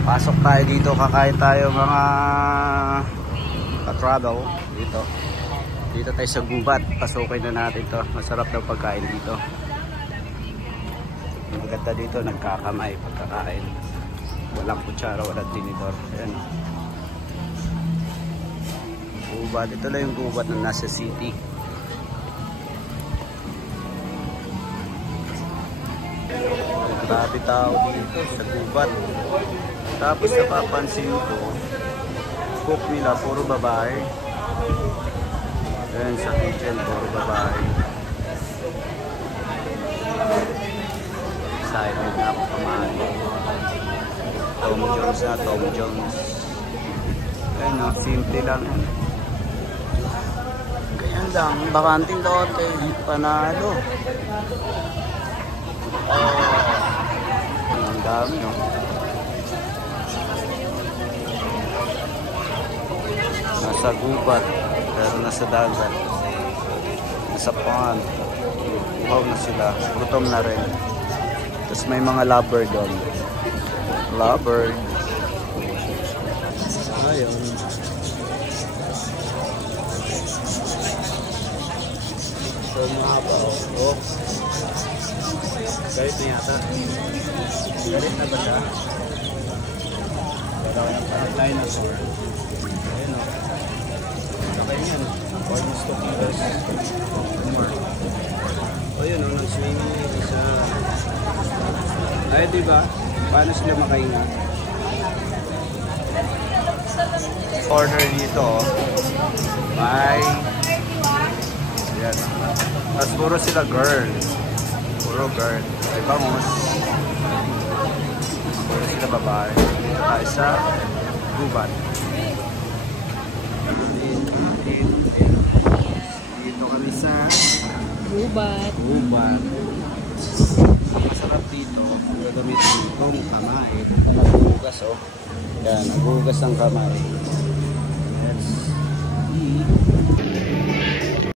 Pasok tayo dito, kakain tayo mga ka-travel dito. Dito tayo sa gubat, pasukin na natin to. Masarap daw pagkain dito. Maganda dito, nagkakamay pagkakain. Walang kutsara, walang tinidor. Ayan. Gubat, ito lang yung gubat na nasa city. Grabe tao dito sa gubat. Tapos napapansin ko, cook nila puro babae. Ayan sa kitchen, puro babae. Excited na ako kumain. Tom Jones na, Tom Jones. Ayan o, simple lang. Ganyan lang, bakanting lote, panalo. Ang dami no. Nasa gubat, pero nasa dagat. Nasa pond. Wow na sila, gutom na rin. Tapos may mga lovebird doon. Lovebird. Ayun. So mga pa, oh. Galit na yata. Galit na ba siya? Dinosaur. Ayun o. Laki yan. Almost 2 kilos. O yun o, nag-swimming yung isa. Ay diba? Paano sila makahinga? Corner dito o. Bye. Yan. Tapos puro sila girl. Puro girl. Ay bangus. Puro sila babae. Dito tayo sa gubat. Dito kami sa gubat. Gubat. Ang masarap dito, gagamitin itong kamay. Naghuhugas oh. Yan, naghuhugas ng kamay. Let's eat.